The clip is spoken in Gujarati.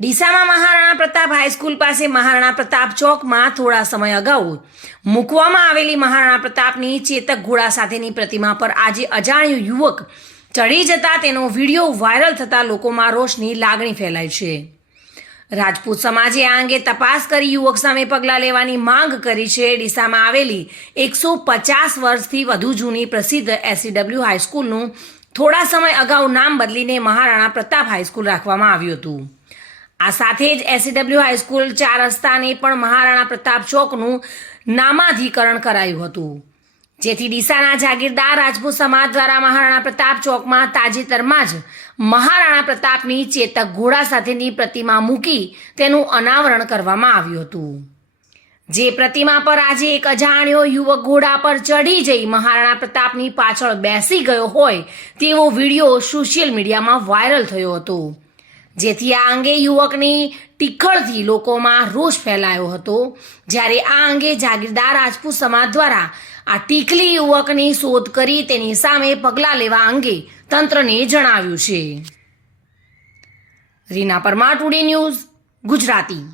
ડીસામાં મહારાણા પ્રતાપ હાઈસ્કૂલ પાસે મહારાણા પ્રતાપ ચોકમાં થોડા સમય અગાઉ મૂકવામાં આવેલી મહારાણા પ્રતાપની ચેતક ઘોડા સાથેની પ્રતિમા પર આજે અજાણ્યો યુવક ચડી જતા તેનો વિડીયો વાયરલ થતાં લોકોમાં રોષની લાગણી ફેલાઈ છે. રાજપૂત સમાજે આ અંગે તપાસ કરી યુવક સામે પગલાં લેવાની માંગ કરી છે. ડીસામાં આવેલી 150 વર્ષથી વધુ જૂની પ્રસિદ્ધ SCW હાઈસ્કૂલનું થોડા સમય અગાઉ નામ બદલીને મહારાણા પ્રતાપ હાઈસ્કૂલ રાખવામાં આવ્યું હતું. આ સાથે જ SCW હાઈસ્કૂલ 4 રસ્તાને પણ મહારાણા પ્રતાપ ચોકનું નામાધિકરણ કરાયું હતું, જેથી ડીસાના જાગીરદાર રાજપૂત સમાજ દ્વારા મહારાણા પ્રતાપ ચોકમાં તાજેતરમાં જ મહારાણા પ્રતાપની ચેતક ઘોડા સાથેની પ્રતિમા મૂકી તેનું અનાવરણ કરવામાં આવ્યું હતું. જે પ્રતિમા પર આજે એક અજાણ્યો યુવક ઘોડા પર ચડી જઈ મહારાણા પ્રતાપની પાછળ બેસી ગયો હોય તેવો વિડીયો સોશિયલ મીડિયામાં વાયરલ થયો હતો, જેથી આ અંગે યુવકની ટીખળથી લોકોમાં રોષ ફેલાયો હતો. જ્યારે આ અંગે જાગીરદાર રાજપૂત સમાજ દ્વારા આ ટીકલી યુવકની શોધ કરી તેની સામે પગલાં લેવા અંગે તંત્રને જણાવ્યું છે. Reena Parmar, today news, Gujarati.